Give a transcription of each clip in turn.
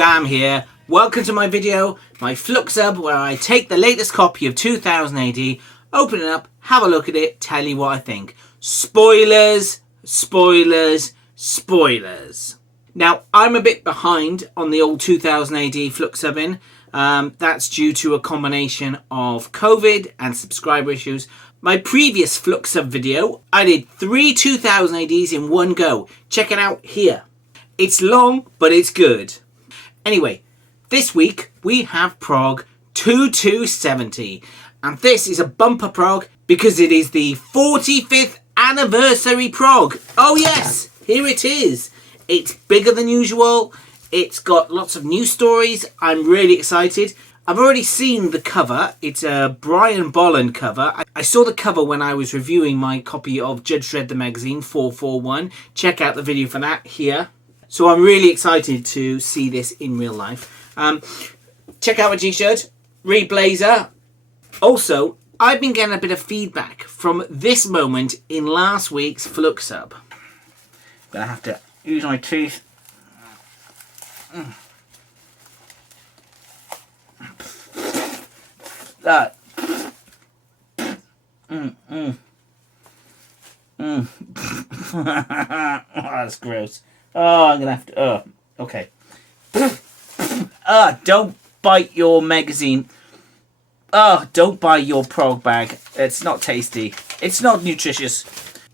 Sam here. Welcome to my video, my Fluxub, where I take the latest copy of 2000 AD, open it up, have a look at it, tell you what I think. Spoilers, spoilers, spoilers. Now, I'm a bit behind on the old 2000 AD Fluxubbing. That's due to a combination of COVID and subscriber issues. My previous Fluxub video, I did 3 2000 ADs in one go. Check it out here. It's long, but it's good. Anyway, this week we have PROG 2270. And this is a bumper PROG because it is the 45th anniversary PROG. Oh yes, here it is. It's bigger than usual. It's got lots of new stories. I'm really excited. I've already seen the cover. It's a Brian Bolland cover. I saw the cover when I was reviewing my copy of Judge Dredd the magazine 441. Check out the video for that here. So I'm really excited to see this in real life. Check out my t-shirt. Read Blazer. Also, I've been getting a bit of feedback from this moment in last week's Fluxub. Gonna have to use my teeth. That. Oh, that's gross. Oh, I'm gonna have to. Oh, okay. Don't bite your magazine. Don't buy your PROG bag. It's not tasty. It's not nutritious.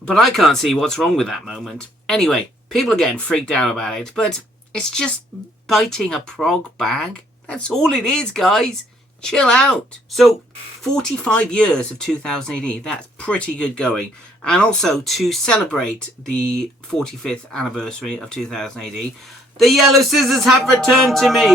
But I can't see what's wrong with that moment. Anyway, people are getting freaked out about it, but it's just biting a PROG bag. That's all it is, guys. Chill out. So, 45 years of 2000 AD. That's pretty good going. And also, to celebrate the 45th anniversary of 2000 AD, the yellow scissors have returned to me.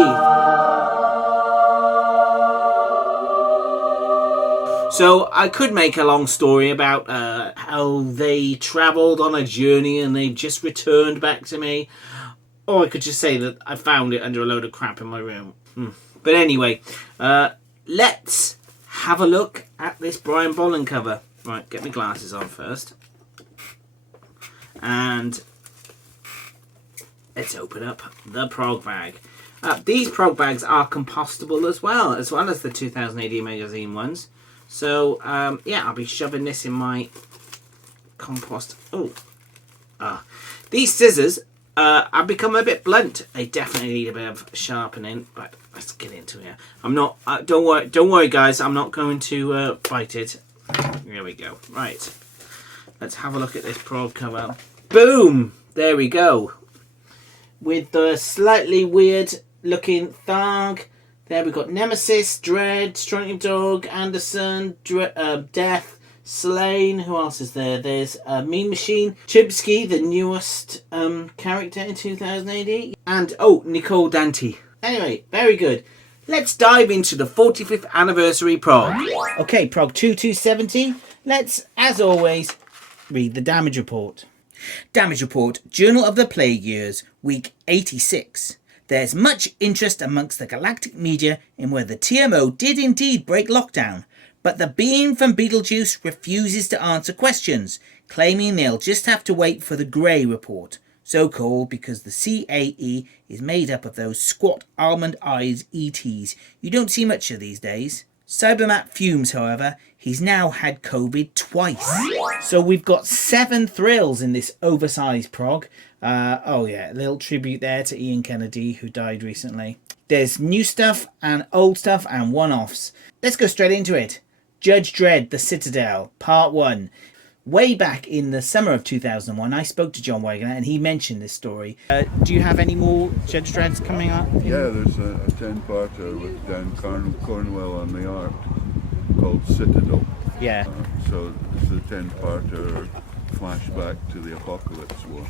So, I could make a long story about how they travelled on a journey and they just returned back to me. Or I could just say that I found it under a load of crap in my room. But anyway, let's have a look at this Brian Bolland cover. Right, get my glasses on first. And let's open up the PROG bag. These PROG bags are compostable as well as the 2000 AD magazine ones. So, yeah, I'll be shoving this in my compost. These scissors have become a bit blunt. They definitely need a bit of sharpening, but let's get into it. I'm not. Don't worry, guys. I'm not going to bite it. Here we go. Right. Let's have a look at this PROG cover. Boom! There we go. With the slightly weird looking Tharg. There we've got Nemesis, Dredd, Strontium Dog, Anderson, Death, Slain. Who else is there? There's Mean Machine, Chibsky, the newest character in 2000 AD, and Nicole Dante. Anyway, very good. Let's dive into the 45th anniversary PROG. Okay, PROG 2270. Let's, as always, read the damage report. Damage report, Journal of the Plague Years, week 86. There's much interest amongst the galactic media in whether TMO did indeed break lockdown, but the being from Beetlejuice refuses to answer questions, claiming they'll just have to wait for the Grey report, so called because the CAE is made up of those squat almond-eyed ETs you don't see much of these days. Cybermat fumes, however. He's now had COVID twice. So we've got 7 thrills in this oversized PROG. Oh yeah, a little tribute there to Ian Kennedy, who died recently. There's new stuff and old stuff and one-offs. Let's go straight into it. Judge Dredd, The Citadel, Part 1. Way back in the summer of 2001, I spoke to John Wagner and he mentioned this story. Do you have any more Judge Dredds coming up? Yeah, there's a 10-parter with Dan Cornwell on the art called Citadel. Yeah. So it's a 10-parter flashback to the Apocalypse War.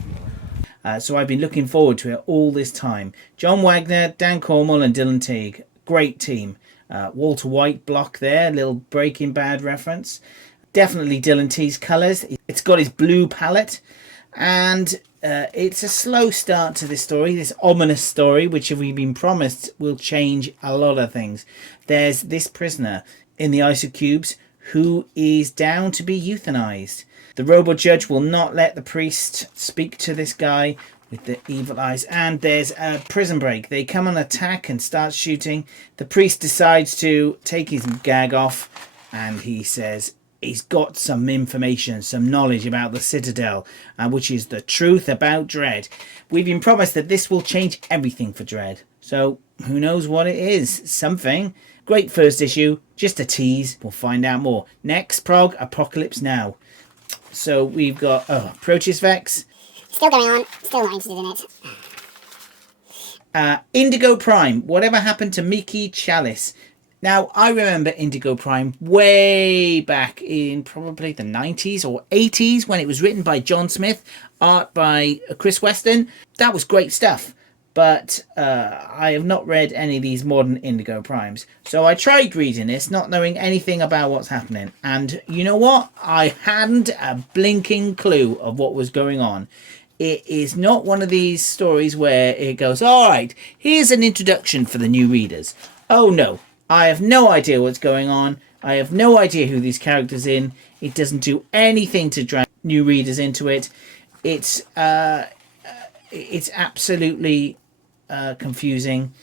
So I've been looking forward to it all this time. John Wagner, Dan Cornwell and Dylan Teague. Great team. Walter White block there, little Breaking Bad reference. Definitely Dylan Teague's colours. It's got his blue palette. And it's a slow start to this story, this ominous story, which we've been promised will change a lot of things. There's this prisoner in the isocubes who is down to be euthanized. The robot judge will not let the priest speak to this guy, with the evil eyes. And there's a prison break. They come on attack and start shooting. The priest decides to take his gag off, and he says he's got some information, some knowledge about the Citadel, which is the truth about Dread. We've been promised that this will change everything for Dread. So who knows what it is? Something. Great first issue, just a tease. We'll find out more. Next, Prog, Apocalypse Now. So we've got Proteus Vex. Still going on, still not interested in it. Indigo Prime, whatever happened to Mickey Chalice? Now, I remember Indigo Prime way back in probably the 90s or 80s when it was written by John Smith, art by Chris Weston. That was great stuff. But I have not read any of these modern Indigo Primes. So I tried reading this, not knowing anything about what's happening. And you know what? I hadn't a blinking clue of what was going on. It is not one of these stories where it goes, all right, here's an introduction for the new readers. Oh no, I have no idea what's going on. I have no idea who these characters in. It doesn't do anything to drag new readers into it. It's absolutely confusing.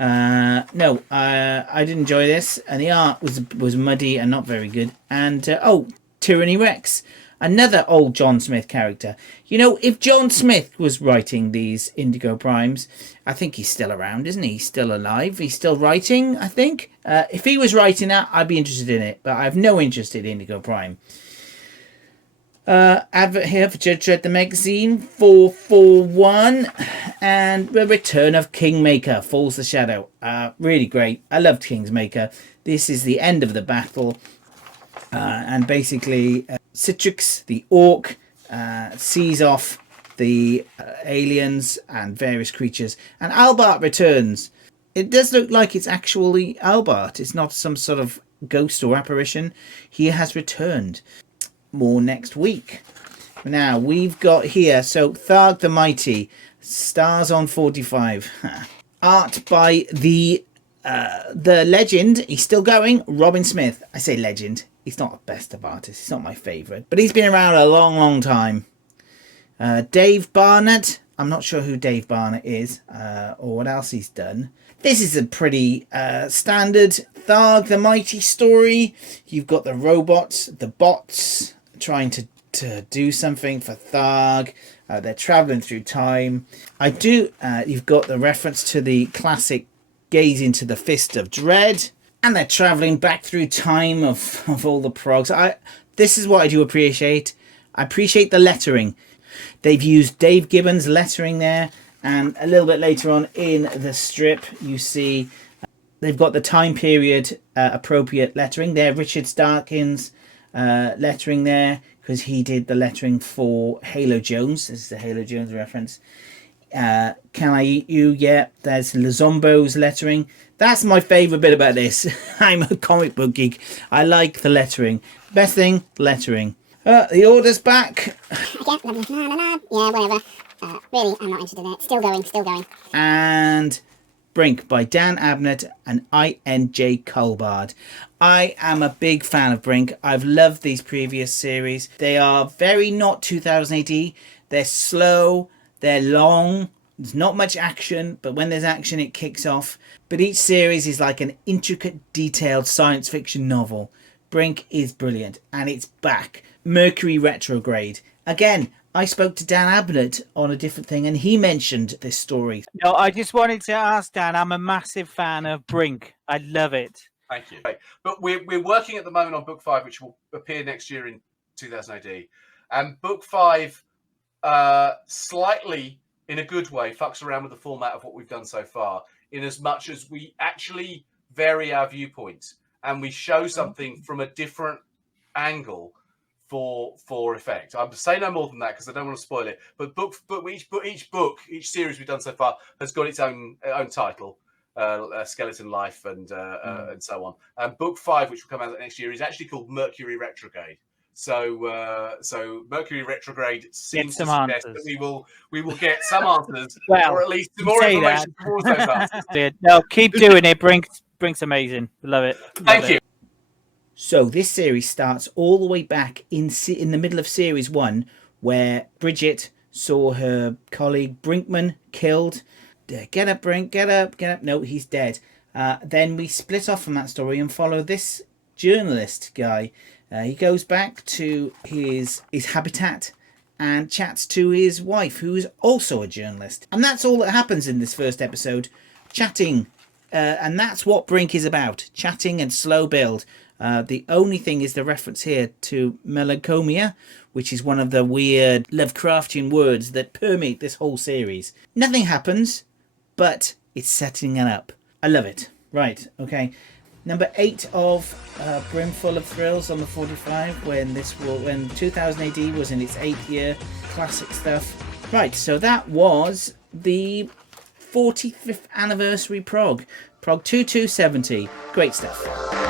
No, I didn't enjoy this, and the art was muddy and not very good. And Tyranny Rex, another old John Smith character. You know, if John Smith was writing these Indigo Primes, I think he's still around, isn't he? He's still alive. He's still writing, I think. If he was writing that, I'd be interested in it, but I have no interest in Indigo Prime. Advert here for Judge Dredd the magazine, 441, and the return of Kingmaker, Falls the Shadow. Really great. I loved Kingmaker. This is the end of the battle, and basically Citrix, the orc, sees off the aliens and various creatures, and Albart returns. It does look like it's actually Albart. It's not some sort of ghost or apparition. He has returned. More next week. Now we've got here, so Tharg the Mighty, stars on 45. Art by the legend. He's still going. Robin Smith. I say legend. He's not the best of artists. He's not my favourite, but he's been around a long, long time. Dave Barnett. I'm not sure who Dave Barnett is or what else he's done. This is a pretty standard Tharg the Mighty story. You've got the robots, the bots, trying to do something for Tharg. They're travelling through time. You've got the reference to the classic Gaze into the Fist of Dread. And they're travelling back through time of all the progs. This is what I do appreciate. I appreciate the lettering. They've used Dave Gibbons' lettering there. And a little bit later on in the strip, you see they've got the time period appropriate lettering there. Richard Starkins lettering there, because he did the lettering for Halo Jones. This is the Halo Jones reference. Can I Eat You? Yeah, there's Lizombo's lettering. That's my favourite bit about this. I'm a comic book geek. I like the lettering. Best thing, lettering. The Order's back. Yeah, whatever. Really, I'm not interested in it. Still going. And Brink by Dan Abnett and INJ Culbard. I am a big fan of Brink. I've loved these previous series. They are very not 2000 AD. They're slow, they're long, there's not much action, but when there's action it kicks off. But each series is like an intricate, detailed science fiction novel. Brink is brilliant, and it's back. Mercury Retrograde. Again, I spoke to Dan Abnett on a different thing, and he mentioned this story. No, I just wanted to ask Dan. I'm a massive fan of Brink. I love it. Thank you. But we're working at the moment on book 5, which will appear next year in 2000 AD. And book 5, slightly, in a good way, fucks around with the format of what we've done so far, in as much as we actually vary our viewpoints and we show something from a different angle for effect. I'm say no more than that because I don't want to spoil it. But each series we've done so far has got its own title, Skeleton Life and so on. And book 5, which will come out next year, is actually called Mercury Retrograde. So Mercury Retrograde seems to suggest that we will get some answers, well, or at least some more information towards those answers. No, keep doing it. Brink's amazing. Love it. Thank you. So this series starts all the way back in the middle of series 1, where Bridget saw her colleague Brinkman killed. Get up, Brink, get up, get up. No, he's dead. Then we split off from that story and follow this journalist guy. He goes back to his habitat and chats to his wife, who is also a journalist. And that's all that happens in this first episode. Chatting. And that's what Brink is about. Chatting and slow build. The only thing is the reference here to melancholia, which is one of the weird Lovecraftian words that permeate this whole series. Nothing happens, but it's setting it up. I love it. Right, okay. Number 8 of Brimful of Thrills on the 45, when 2000 AD was in its 8th year. Classic stuff. Right, so that was the 45th anniversary PROG. PROG 2270. Great stuff.